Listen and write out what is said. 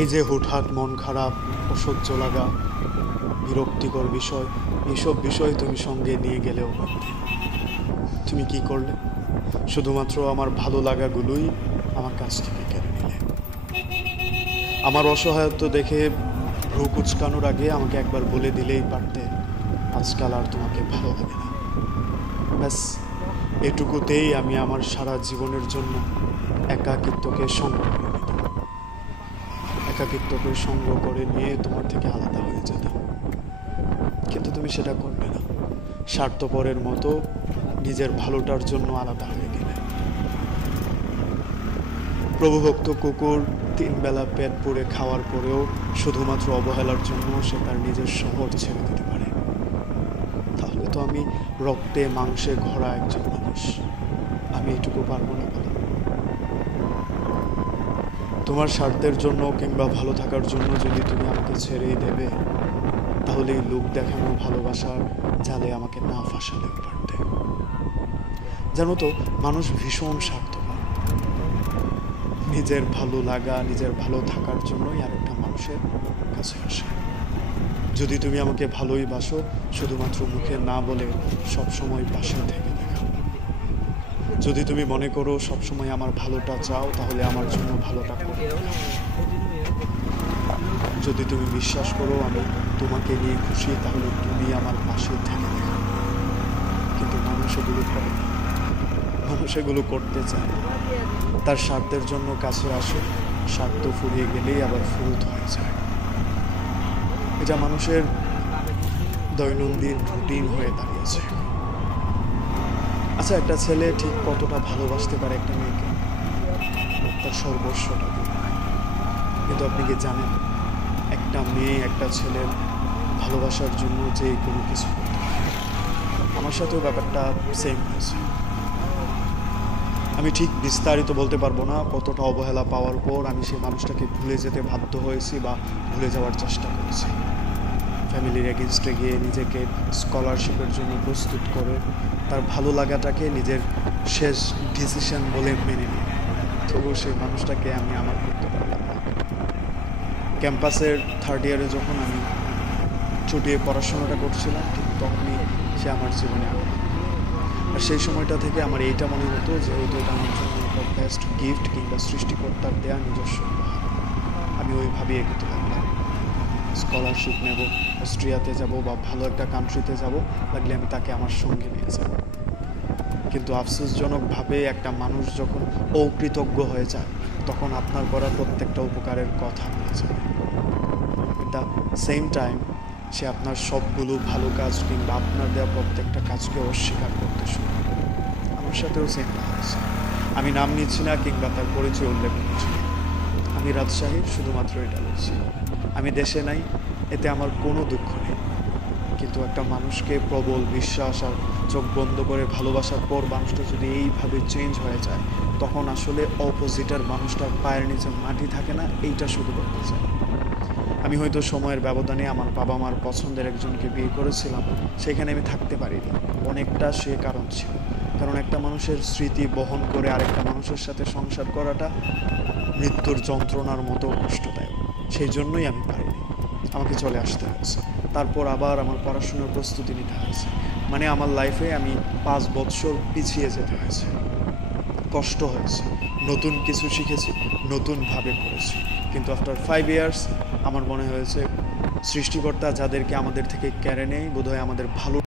এই যে হুটহাট মন খারাপ, অসহ্য লাগা, বিরক্তিকর বিষয়, এইসব বিষয় তুমি সঙ্গে নিয়ে গেলেও পারতে। তুমি কি করলে? শুধুমাত্র আমার ভালো লাগাগুলোই আমার কাছ থেকে কেড়ে নিলে। আমার অসহায়ত্ব দেখে ভ্রু কুচকানোর আগে আমাকে একবার বলে দিলেই পারতে, আজকাল আর তোমাকে ভালো লাগে না। ব্যাস, এটুকুতেই আমি আমার সারা জীবনের জন্য একাকিত্বকে সঙ্গ করে নিতাম। একাকিত্বকে সঙ্গ করে নিয়ে তোমার থেকে আলাদা হয়ে যেতাম। কিন্তু তুমি সেটা করবে না। স্বার্থপরের মতো নিজের ভালোটার জন্য আলাদা হয়ে গেলে। প্রভুভক্ত কুকুর 3 বেলা পেট পুড়ে খাওয়ার পরেও শুধুমাত্র অবহেলার জন্য সে তার নিজের শহর ছেড়ে দিতে পারে। তাহলে তো আমি রক্তে মাংসে ভরা একজন মানুষ, আমি এটুকু পারবো না বলো? তোমার স্বার্থের জন্য কিংবা ভালো থাকার জন্য যদি তুমি আমাকে ছেড়েই দেবে, তাহলে এই লোক দেখানো ভালোবাসার জালে আমাকে না ফাঁসালেও পারতে। জানো তো, মানুষ ভীষণ স্বার্থপর। নিজের ভালো লাগা, নিজের ভালো থাকার জন্যই আরেকটা মানুষের কাছে আসে। যদি তুমি আমাকে ভালোই বাসো, শুধুমাত্র মুখে না বলে সবসময় পাশে থেকে দেখাও। যদি তুমি মনে করো সবসময় আমার ভালোটা চাও, তাহলে আমার জন্য ভালোটা করো। যদি তুমি বিশ্বাস করো আমি তোমাকে নিয়ে খুশি, তাহলে তুমি আমার পাশে থেকে দেখাও। কিন্তু মানুষ এগুলো করে না। মানুষ এগুলো করতে চায়, তার স্বার্থের জন্য কাছে আসে, স্বার্থ ফুরিয়ে গেলেই আবার ফুরুত হয়ে যায়। এটা মানুষের দৈনন্দিন রুটিন হয়ে দাঁড়িয়েছে। আচ্ছা, একটা ছেলে ঠিক কতটা ভালোবাসতে পারে একটা মেয়েকে? তার সর্বস্বটা দিয়ে। কিন্তু আপনি কি জানেন, একটা মেয়ে একটা ছেলের ভালোবাসার জন্য যে কোনো কিছু করতে পারে। আমার সাথেও ব্যাপারটা সেম হয়েছে। আমি ঠিক বিস্তারিত বলতে পারবো না কতটা অবহেলা পাওয়ার পর আমি সেই মানুষটাকে ভুলে যেতে বাধ্য হয়েছি বা ভুলে যাওয়ার চেষ্টা করেছি। ফ্যামিলির এগেনস্টে গিয়ে নিজেকে স্কলারশিপের জন্য প্রস্তুত করে তার ভালো লাগাটাকে নিজের শেষ ডিসিশন বলে মেনে নিই। তবুও সেই মানুষটাকে আমি আমার করতে পারলাম না। ক্যাম্পাসের 3rd ইয়ারে যখন আমি ছুটিয়ে পড়াশোনাটা করছিলাম, ঠিক তখনই সে আমার জীবনে আলো। আর সেই সময়টা থেকে আমার এইটা মনে হতো যেহেতু এটা আমার জন্য একটা বেস্ট গিফট কিংবা সৃষ্টিকর্তার দেয়া নিজস্ব উপহার, আমি ওইভাবেই এগোতে লাগলাম। স্কলারশিপ নেব, অস্ট্রিয়াতে যাব বা ভালো একটা কান্ট্রিতে যাব, লাগলে আমি তাকে আমার সঙ্গে নিয়ে যাব। কিন্তু আফসোসজনকভাবে একটা মানুষ যখন অকৃতজ্ঞ হয়ে যায়, তখন আপনার করা প্রত্যেকটা উপকারের কথা ভুলে যায়। এট দ্য সেম টাইম সে আপনার সবগুলো ভালো কাজ কিংবা আপনার দেওয়া প্রত্যেকটা কাজকে অস্বীকার করতে শুরু করে। আমার সাথেও সেমটা হয়েছে। আমি নাম নিচ্ছি না কিংবা তার পরিচয় উল্লেখ করছি না। আমি রাজশাহীর, শুধুমাত্র এটা বলছি। আমি দেশে নাই, এতে আমার কোনো দুঃখ নেই। কিন্তু একটা মানুষকে প্রবল বিশ্বাস আর চোখ বন্ধ করে ভালোবাসার পর মানুষটা যদি এইভাবে চেঞ্জ হয়ে যায়, তখন আসলে অপোজিটের মানুষটার পায়ের নিচে মাটি থাকে না, এইটা শুধু করতে চায়। আমি হয়তো সময়ের ব্যবধানে আমার বাবা মার পছন্দের একজনকে বিয়ে করেছিলাম, সেখানে আমি থাকতে পারিনি। অনেকটা সে কারণ ছিল, কারণ একটা মানুষের স্মৃতি বহন করে আরেকটা মানুষের সাথে সংসার করাটা মৃত্যুর যন্ত্রণার মতো কষ্টদায়ক। সেই জন্যই আমি পারিনি, আমাকে চলে আসতে হয়েছে। তারপর আবার আমার পড়াশোনার প্রস্তুতি নিতে হয়েছে। মানে আমার লাইফে আমি 5 বছর পিছিয়ে যেতে হয়েছে। কষ্ট হয়েছে, নতুন কিছু শিখেছি, নতুনভাবে করেছি। কিন্তু আফটার 5 ইয়ার্স আমার মনে হয়েছে সৃষ্টিকর্তা যাদেরকে আমাদের থেকে কেড়ে নেয়, বোধহয় আমাদের ভালো